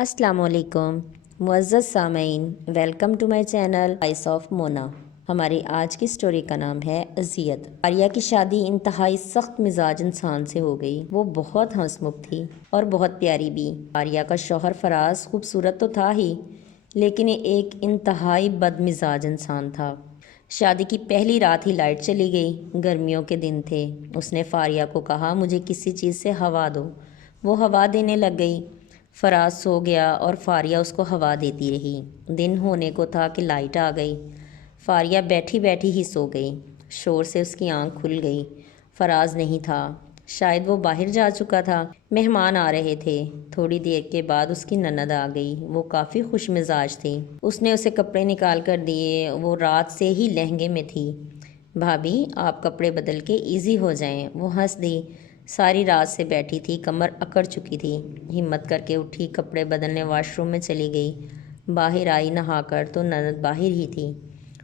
السلام علیکم معزز سامعین، welcome to my channel voice of Mona. ہماری آج کی سٹوری کا نام ہے اذیت۔ فاریہ کی شادی انتہائی سخت مزاج انسان سے ہو گئی۔ وہ بہت ہنسمکھ تھی اور بہت پیاری بھی۔ فاریہ کا شوہر فراز خوبصورت تو تھا ہی، لیکن ایک انتہائی بد مزاج انسان تھا۔ شادی کی پہلی رات ہی لائٹ چلی گئی۔ گرمیوں کے دن تھے۔ اس نے فاریہ کو کہا، مجھے کسی چیز سے ہوا دو۔ وہ ہوا دینے لگ گئی۔ فراز سو گیا اور فاریہ اس کو ہوا دیتی رہی۔ دن ہونے کو تھا کہ لائٹ آ گئی۔ فاریہ بیٹھی بیٹھی ہی سو گئی۔ شور سے اس کی آنکھ کھل گئی۔ فراز نہیں تھا، شاید وہ باہر جا چکا تھا۔ مہمان آ رہے تھے۔ تھوڑی دیر کے بعد اس کی نند آ گئی۔ وہ کافی خوش مزاج تھی۔ اس نے اسے کپڑے نکال کر دیے۔ وہ رات سے ہی لہنگے میں تھی۔ بھابھی، آپ کپڑے بدل کے ایزی ہو جائیں۔ وہ ہنس دی۔ ساری رات سے بیٹھی تھی، کمر اکڑ چکی تھی۔ ہمت کر کے اٹھی، کپڑے بدلنے واش روم میں چلی گئی۔ باہر آئی نہا کر تو نند باہر ہی تھی۔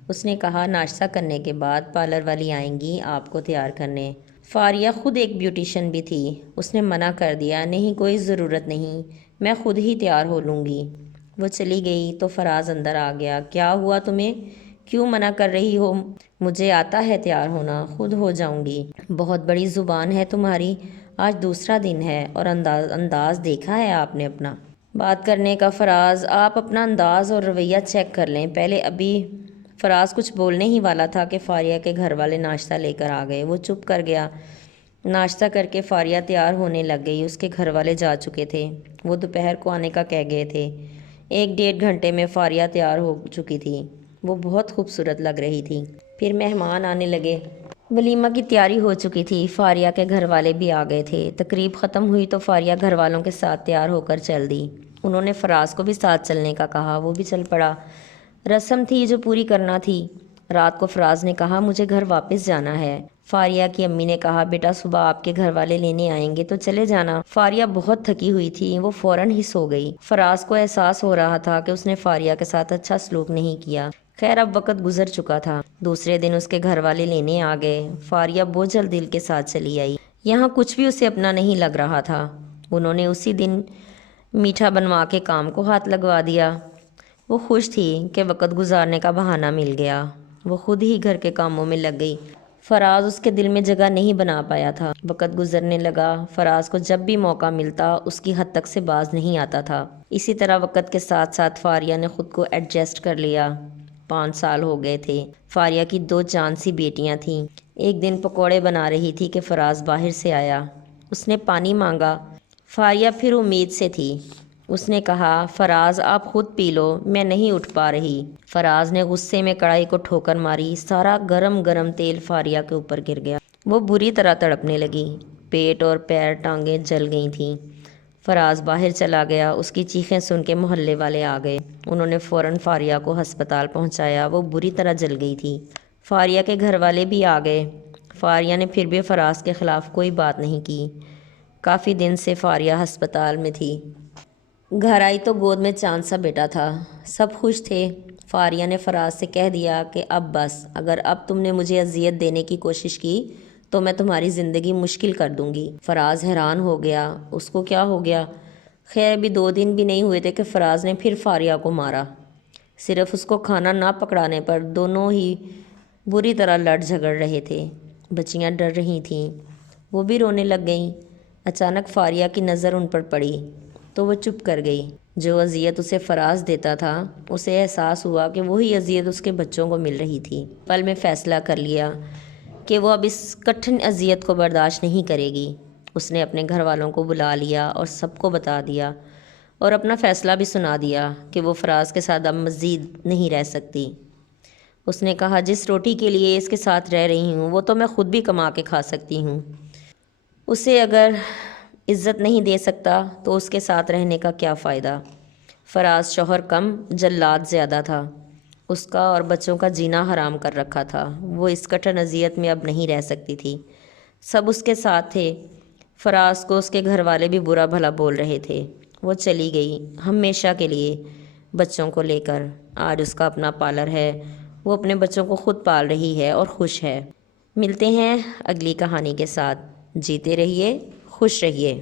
اس نے کہا، ناشتہ کرنے کے بعد پارلر والی آئیں گی آپ کو تیار کرنے۔ فاریہ خود ایک بیوٹیشین بھی تھی۔ اس نے منع کر دیا، نہیں کوئی ضرورت نہیں، میں خود ہی تیار ہو لوں گی۔ وہ چلی گئی تو فراز اندر آ گیا۔ کیا ہوا تمہیں؟ کیوں منع کر رہی ہو؟ مجھے آتا ہے تیار ہونا، خود ہو جاؤں گی۔ بہت بڑی زبان ہے تمہاری۔ آج دوسرا دن ہے اور انداز دیکھا ہے آپ نے اپنا بات کرنے کا۔ فراز، آپ اپنا انداز اور رویہ چیک کر لیں پہلے۔ ابھی فراز کچھ بولنے ہی والا تھا کہ فاریہ کے گھر والے ناشتہ لے کر آ گئے۔ وہ چپ کر گیا۔ ناشتہ کر کے فاریہ تیار ہونے لگ گئی۔ اس کے گھر والے جا چکے تھے۔ وہ دوپہر کو آنے کا کہہ گئے تھے۔ 1 ڈیڑھ گھنٹے میں فاریہ تیار ہو چکی تھی۔ وہ بہت خوبصورت لگ رہی تھی۔ پھر مہمان آنے لگے۔ ولیمہ کی تیاری ہو چکی تھی۔ فاریہ کے گھر والے بھی آ گئے تھے۔ تقریب ختم ہوئی تو فاریہ گھر والوں کے ساتھ تیار ہو کر چل دی۔ انہوں نے فراز کو بھی ساتھ چلنے کا کہا۔ وہ بھی چل پڑا۔ رسم تھی جو پوری کرنا تھی۔ رات کو فراز نے کہا، مجھے گھر واپس جانا ہے۔ فاریہ کی امی نے کہا، بیٹا صبح آپ کے گھر والے لینے آئیں گے تو چلے جانا۔ فاریہ بہت تھکی ہوئی تھی۔ وہ فوراً ہی سو گئی۔ فراز کو احساس ہو رہا تھا کہ اس نے فاریہ کے ساتھ اچھا سلوک نہیں کیا۔ خیر اب وقت گزر چکا تھا۔ دوسرے دن اس کے گھر والے لینے آ گئے۔ فاریہ بوجھل دل کے ساتھ چلی آئی۔ یہاں کچھ بھی اسے اپنا نہیں لگ رہا تھا۔ انہوں نے اسی دن میٹھا بنوا کے کام کو ہاتھ لگوا دیا۔ وہ خوش تھی کہ وقت گزارنے کا بہانہ مل گیا۔ وہ خود ہی گھر کے کاموں میں لگ گئی۔ فراز اس کے دل میں جگہ نہیں بنا پایا تھا۔ وقت گزرنے لگا۔ فراز کو جب بھی موقع ملتا اس کی حد تک سے باز نہیں آتا تھا۔ اسی طرح وقت کے ساتھ ساتھ فاریہ نے خود کو ایڈجسٹ کر لیا۔ 5 سال ہو گئے تھے۔ فاریہ کی 2 چاند سی بیٹیاں تھیں۔ ایک دن پکوڑے بنا رہی تھی کہ فراز باہر سے آیا۔ اس نے پانی مانگا۔ فاریہ پھر امید سے تھی۔ اس نے کہا، فراز آپ خود پی لو، میں نہیں اٹھ پا رہی۔ فراز نے غصے میں کڑھائی کو ٹھوکر ماری۔ سارا گرم گرم تیل فاریہ کے اوپر گر گیا۔ وہ بری طرح تڑپنے لگی۔ پیٹ اور پیر ٹانگیں جل گئی تھیں۔ فراز باہر چلا گیا۔ اس کی چیخیں سن کے محلے والے آ گئے۔ انہوں نے فوراً فاریہ کو ہسپتال پہنچایا۔ وہ بری طرح جل گئی تھی۔ فاریہ کے گھر والے بھی آ گئے۔ فاریہ نے پھر بھی فراز کے خلاف کوئی بات نہیں کی۔ کافی دن سے فاریہ ہسپتال میں تھی۔ گھر آئی تو گود میں چاند سا بیٹا تھا۔ سب خوش تھے۔ فاریہ نے فراز سے کہہ دیا کہ اب بس، اگر اب تم نے مجھے اذیت دینے کی کوشش کی تو میں تمہاری زندگی مشکل کر دوں گی۔ فراز حیران ہو گیا۔ اس کو کیا ہو گیا؟ خیر ابھی 2 دن بھی نہیں ہوئے تھے کہ فراز نے پھر فاریہ کو مارا۔ صرف اس کو کھانا نہ پکڑانے پر دونوں ہی بری طرح لڑ جھگڑ رہے تھے۔ بچیاں ڈر رہی تھیں۔ وہ بھی رونے لگ گئیں۔ اچانک فاریہ کی نظر ان پر پڑی تو وہ چپ کر گئی۔ جو اذیت اسے فراز دیتا تھا، اسے احساس ہوا کہ وہی اذیت اس کے بچوں کو مل رہی تھی۔ پل میں فیصلہ کر لیا کہ وہ اب اس کٹھن اذیت کو برداشت نہیں کرے گی۔ اس نے اپنے گھر والوں کو بلا لیا اور سب کو بتا دیا اور اپنا فیصلہ بھی سنا دیا کہ وہ فراز کے ساتھ اب مزید نہیں رہ سکتی۔ اس نے کہا، جس روٹی کے لیے اس کے ساتھ رہ رہی ہوں وہ تو میں خود بھی کما کے کھا سکتی ہوں۔ اسے اگر عزت نہیں دے سکتا تو اس کے ساتھ رہنے کا کیا فائدہ؟ فراز شوہر کم، جلاد زیادہ تھا۔ اس کا اور بچوں کا جینا حرام کر رکھا تھا۔ وہ اس کٹھن اذیت میں اب نہیں رہ سکتی تھی۔ سب اس کے ساتھ تھے۔ فراز کو اس کے گھر والے بھی برا بھلا بول رہے تھے۔ وہ چلی گئی، ہمیشہ کے لیے، بچوں کو لے کر۔ آج اس کا اپنا پارلر ہے۔ وہ اپنے بچوں کو خود پال رہی ہے اور خوش ہے۔ ملتے ہیں اگلی کہانی کے ساتھ۔ جیتے رہیے، خوش رہیے۔